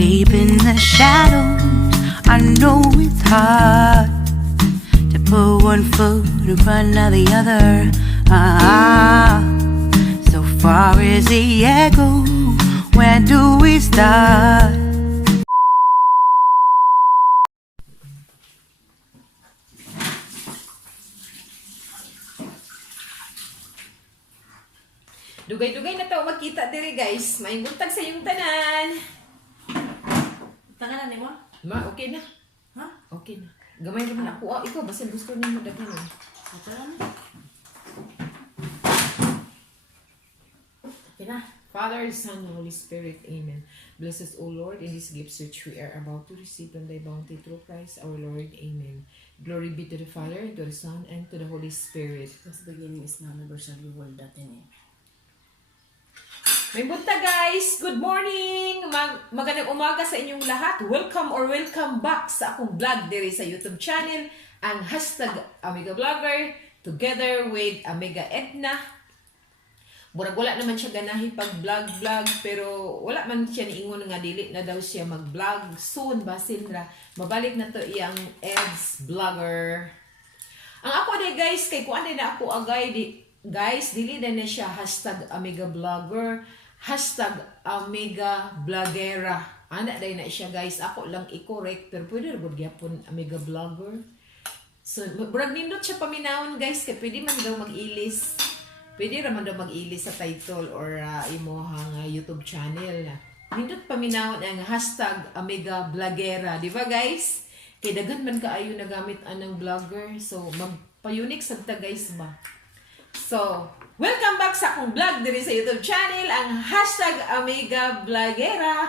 Deep in the shadows, I know it's hard to put one foot in front of the other. So far as the echo, where do we start? Dugay-dugay na to magkita diri guys. May buntag sa iyong tanan. Tanganan ni mo? Ma, okay na. Ha? Okay na. Gamay naman ako. Ah, ikaw, basta gusto niyo madaghan. Tanganan? Okay na. Father, Son, and Holy Spirit, Amen. Bless us, O Lord, in these gifts which we are about to receive from thy bounty through Christ our Lord, Amen. Glory be to the Father, and to the Son, and to the Holy Spirit. As the beginning is now, never shall be world that in it. May bunta guys! Good morning! Magandang umaga sa inyong lahat. Welcome or welcome back sa akong vlog diri sa YouTube channel, ang hashtag Amega Vloger, together with Amega Edna. Murag wala naman siya ganahi pag vlog, pero wala man siya niingon nga dili na daw siya mag-vlog. Soon, basin ra. Mabalik na to iyang Ed's Vlogger. Ang ako day guys, kay kuan din na ako agay guys, dili na siya hashtag Amega Vlogger, hashtag Amega Vlogera. Ana day na siya guys. Ako lang i-correct, pero pwede rin gyapon Amega Vlogger. So, murag nindot siya paminawon guys, kay pwede man daw mag-ilis. Pwede naman daw mag-ilis sa title or imuhang YouTube channel. Nindot paminawon ang hashtag Amega Vlogera. Di ba guys? Kay daghan man kaayo nagamit anang vlogger. So, magpa-unique sabta guys ba? So, welcome back sa akong vlog diri sa YouTube channel, ang hashtag Amega Vlogera.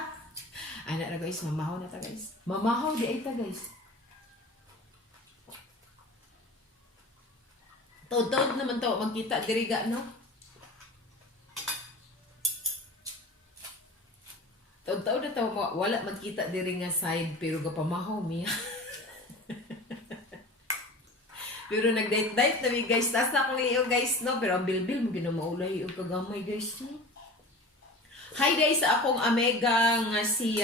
Ana na guys, mamahaw na ta guys. Mamahaw di ay ta guys. Taod-taod naman to, magkita diri ga, no? Taod-taod na to, wala magkita diri nga side, pero gapamahaw miya. Pero nag-date-date na mi guys. Taas na akong liyo guys, no? Pero ang bilbil mo ginamaulay yung kagamay guys, no? Hi guys, akong Amega nga si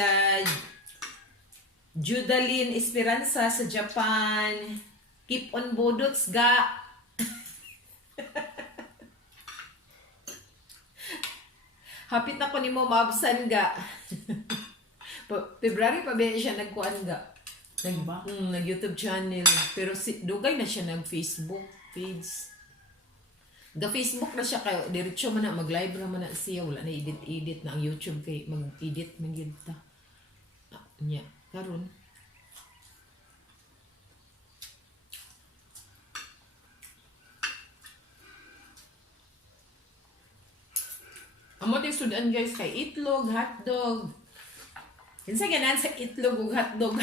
Judalyn Esperanza sa Japan. Keep on bodots ga. Hapit na ko ni mo maabsan ga. February pa ba siya nagkuan ga? Nag-YouTube channel. Pero dugay na siya nag-Facebook page. Ga-Facebook na siya kayo. Diretso man na, mag-live naman na siya. Wala na edit-edit na ang YouTube kay mag-edit man yun ta. Nya, karon. Amo din sudan guys kay itlog, hotdog. Kinsa ganan sa itlog ug hotdog.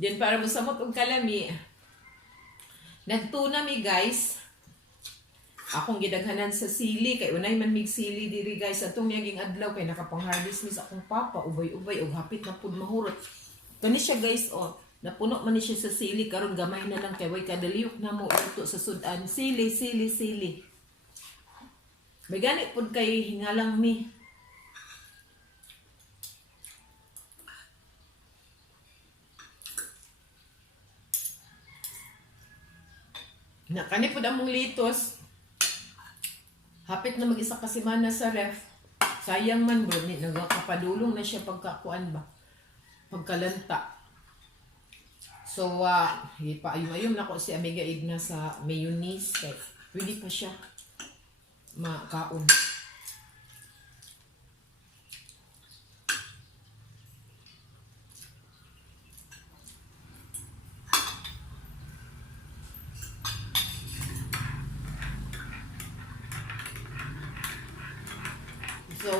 Then para mosamot og kalami, nagtuna mi guys. Akong gidaghanan sa sili kay unay man mig sili diri guys. Atong niyaging adlaw kay nakapang-harvest mi sa akong papa, ubay-ubay og hapit na pud mahurot. Kani siya guys, oh, napuno man ni siya sa sili karon gamay na lang kay way kadaliyok na mo uto sa sudan. Sili. May gani pud kay hingalang mi. Nakani po among litos. Hapit na mag-isa ka semana sa ref. Sayang man bro, nagkapadulong na siya pagkakuan ba? Pagkalanta. So, ipaayong-ayong na ko si Amega Edna sa mayonnaise. Kaya pwede pa siya makaon. So,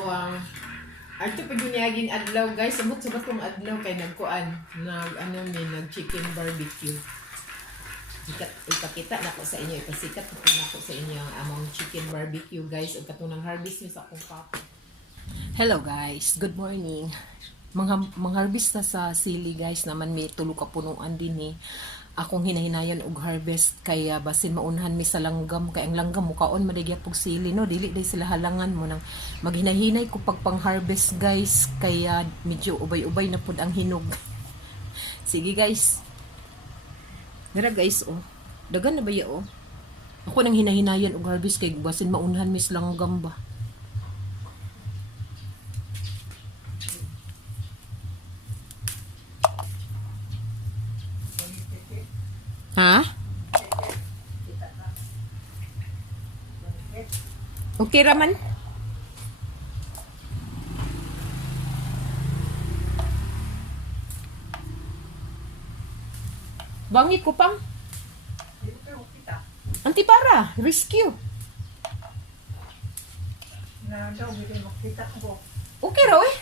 ito pa gunyaging adlaw guys. Sabot kong adlaw kay nagkuan. Nag-chicken barbecue. Ipakita na ko sa inyo. Ipasikat na ko sa inyo ang among chicken barbecue guys. Ang katunang harvest niyo sa akong papa. Hello guys. Good morning. Mangharvest na sa sili guys. Naman may tulo ka punuan din eh. akong hinahinayon og harvest kaya basin maunhan mi sa langgam kay ang langgam mukaon madigya pug sili no dili day sila halangan mo nang maghinahinay ko pag pang harvest guys kaya medyo ubay-ubay na pud ang hinog. Sige guys. Dara guys oh. Dagan na ba ya oh? Ako nang hinahinayan og harvest kay basin maunhan mi sa langgam ba. Ha? Okay raman. Bangi ko pang. Antipara, rescue. Okay raw eh.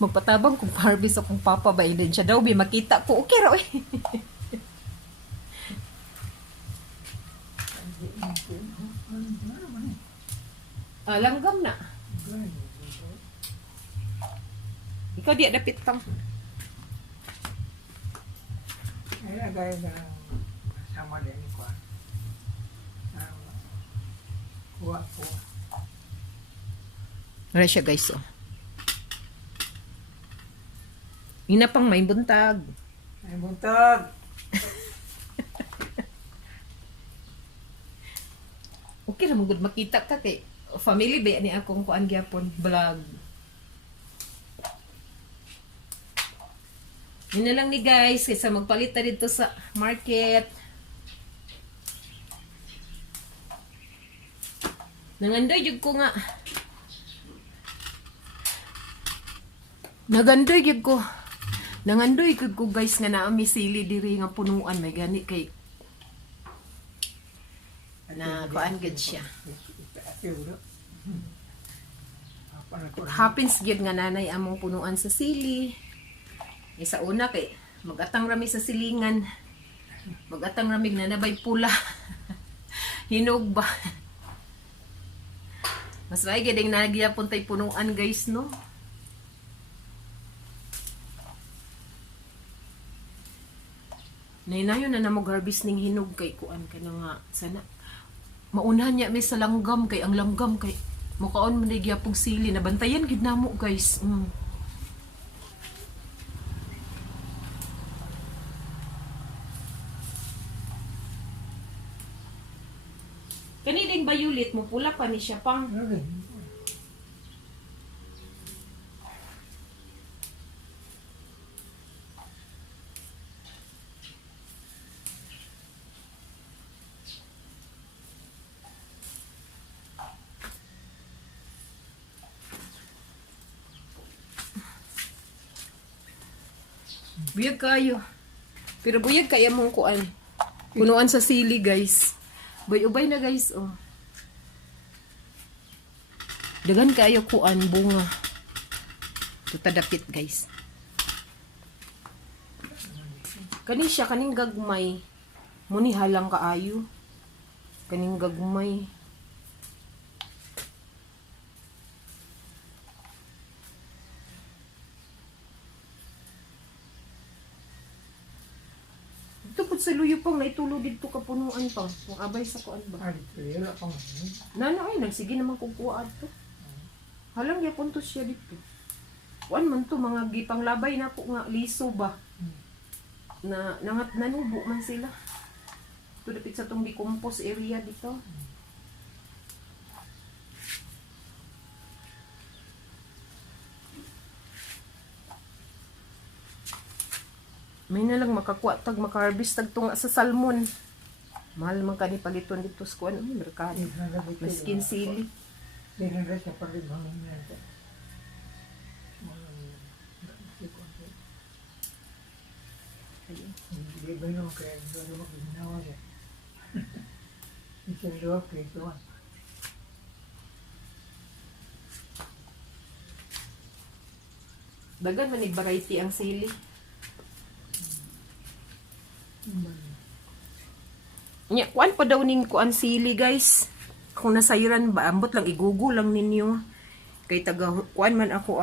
Magpatabang kung harvest akong papa ba din siya daw, makita ko, okay raw eh. Langgam na. Ikaw di dapit pang. Ay, gaya na sama din ko. Kuha. Wala siya guys oh. Ina pang may buntag. Ay, buntag. Okay ra good makita ka kay family ba ni akong kuan gyapon vlog. Yun na lang ni guys kaysa magpalit ta dito sa market. Nangandoy jud ko nga. Nagandoy jud ko. Nangandoy ko guys nga naami sili diri nga punuan may gani kay na kuan gud siya. Happens gyud nga nanay among punuan sa sili. Sa una kay magatang rami sa silingan. Magatang rami na nabay pula. Hinog ba? Mas may giding nagyapon tay punuan guys no. Nainayon na mag-harvest ning hinog kay kuan ka na nga sana maunahan niya may sa langgam kay ang langgam kay mukaon man nagya pug sili nabantayan gid namo guys. Kani ding bayulit mo pula pa ni siya pang. Buyag kayo. Pero buyag kaya mong kuan. Punuan sa sili, guys. Ubay na, guys, oh. Dagan kayo kuan bunga. Tutadapit, guys. Kani siya, kaning gagmay. Muni halang kaayo. Kaning gagmay. Sa luyo pang naitulo dito kapunuan pang kung abay sa kuan ba nana ay nagsige naman kung kuha ato halang gyapon to siya dito kuan man to mga gipang labay na ko nga liso ba na nangat nanubo man sila to dapit sa tong decompose area dito. May na lang makakuha tag maka-harvest tag tunga sa salmon. Mahal man kani paliton dito sa kuan merkado. Maskin sili. Dinara sa pagibang nila. Hindi ba nung kaya doon mo ginawa niya? Isang luwa prito. Dagan man ig variety ang sili. Nya, kuan pa daw ning kuan sili guys. Kung nasayran ba, ambot lang igugo lang ninyo. Kay taga kuan man ako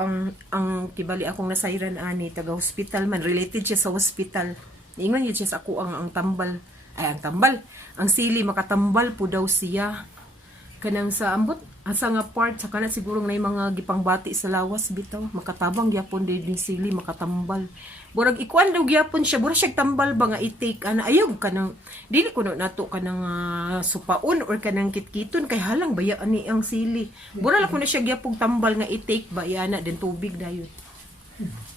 ang kibali akong nasayran ani taga hospital man, related siya sa hospital. Ingon yun siya sa ako ang tambal. Ay ang tambal. Ang sili makatambal po daw siya. Kanang sa ambot asa nga part sa kana siguro na mga gipangbati sa lawas bitaw makatabang gyapon din sili makatambal. Burag ikuan daw gyapon siya, burag siya tambal ba nga i-take ana ayog kanang dili ko nato kanang supaon or kanang kitkiton kay halang baya ani ang sili. Burag ko na siya gyapon tambal nga i-take ba iana den tubig dayon.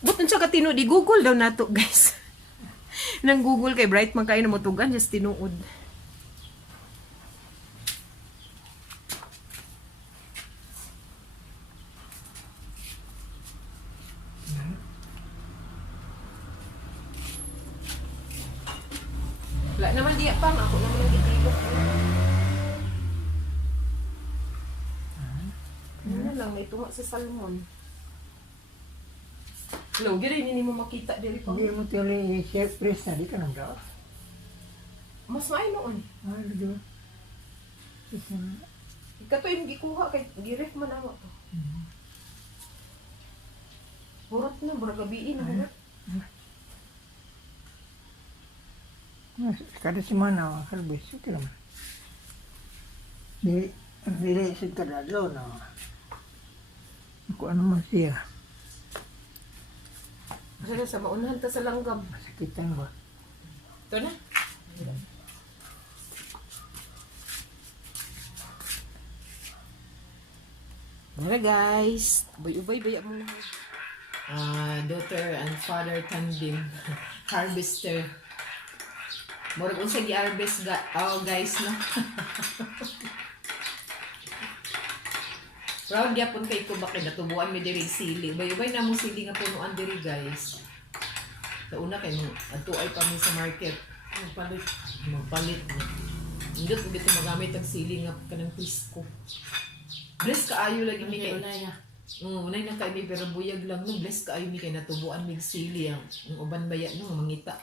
Buton siya katino di Google daw nato guys. Nang Google kay bright man kayo na motugan just tinuod. Wala naman diya pang ako naman ang itibok. Ano lang, may tunga sa salmon. Hello, gano'n hindi mo makita diri pa. Hindi mo tili i-share press na, di ka nang daw. Mas maay noon. Ano do? Ikato yung gikuha kay giref man ako to. Burot na, burot gabiin na. Kada semana, halbis, okay naman. Dili sa kadalo na. Ako ano man siya. Masaya sa maunahan ta sa langgam. Masakitan ba? Ito na. Mara guys. Ubay-ubay mo. Daughter and father tandem. Harvester. Murag unsa gi-harvest guys no. Proud gyapon kay ko bakit natubuan mi diri sili. Ubay-ubay na mo sili nga punuan diri guys. Sa una kay mo adto ay kami sa market. Magpalit. Indot ko dito magamit ang sili nga kanang pisko. Bless kaayo lagi mi kay unay na kay mi pero buyag lang no. Bless kaayo mi kay natubuan mig sili ang uban baya no mangita.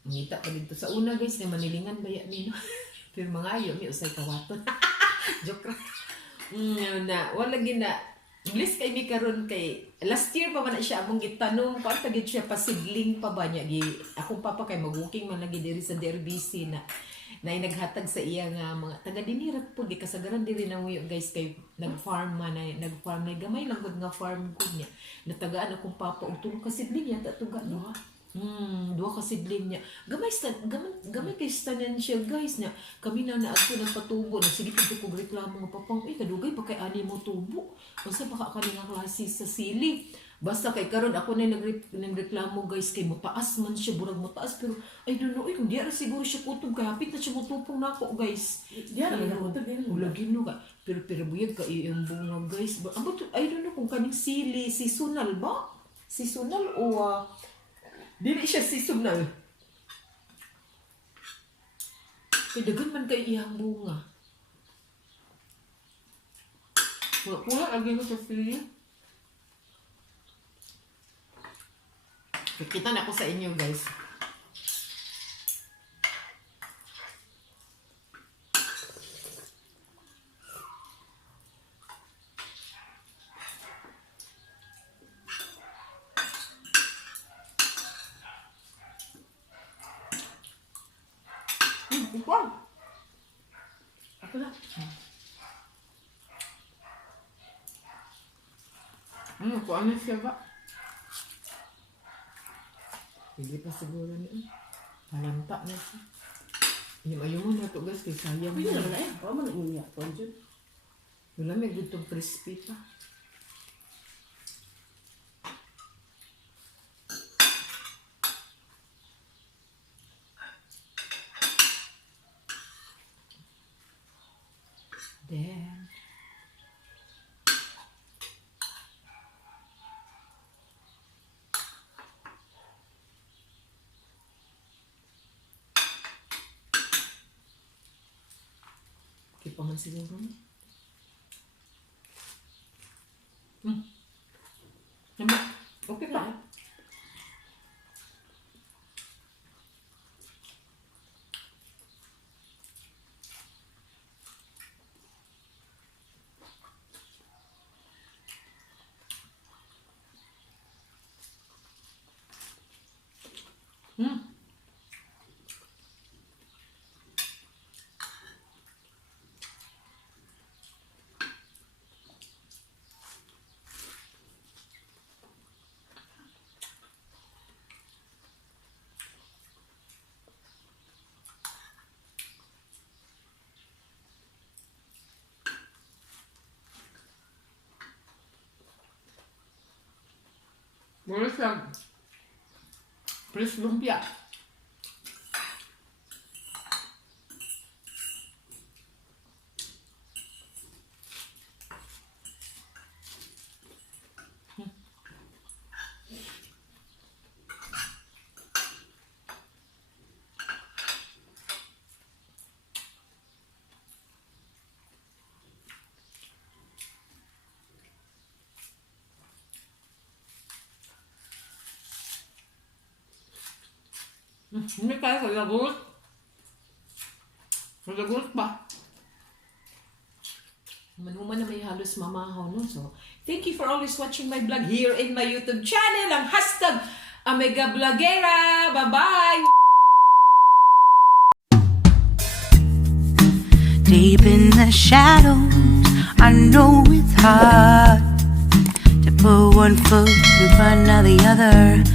Mangita pa dito sa una guys na manilingan baya mi no. Pero mangayo mi usay kawaton. Joke ra. Na wala gina. Bless kay mi karon kay last year pa man na siya among gitanong pa tagid siya pasidling pa ba niya gi ako papa kay maguking man lagi diri sa DRBC na naghatag sa iya nga mga taga dinirat po di kasagaran diri na nguyo guys kay nag-farm man nag-farm na gamay lang gud nga farm ko niya natagaan akong papa ug tulo ka sibling yata tuga no. Duha ka sibling niya. Gamay kay financial guys niya. Kami na naadto nagpatubo na sige pud ko reklamo nga papang kadugay pa kay ani mo tubo. Unsa baka kani nga klase sa sili? Basta kay karon ako na nagreklamo guys kay mutaas man siya burag mutaas pero I don't know kung di ara siguro siya kutob kay hapit na siya motupong nako guys. Di ara na kutob din. Ulagi no ka. Pero buyag ka iyang bunga guys. Ambot I don't know kung kaning sili seasonal ba? Seasonal o dili siya seasonal. Kaya dagan man kay iyang bunga. Pula lagi ko sa sili. Kita na ako sa inyo guys. Wow. Ako na. Kung ano siya ba? Hindi pa siguro niya. Halanta na siya. Ayaw mo na ito guys, kay sayang Pwede na. naman na eh. Huwag mo nag-umiyak po dyan. Wala may gutong crispy pa. Then, okay pa man siguro. Okay pa. Mura siya. Please lumpia. Hindi kaya sa lagot. Sa lagot pa. Manuman na may halos mamahaw, no? So, thank you for always watching my vlog here in my YouTube channel. Ang hashtag Amega Vlogera. Bye-bye! Deep in the shadows, I know it's hard to put one foot in front of the other.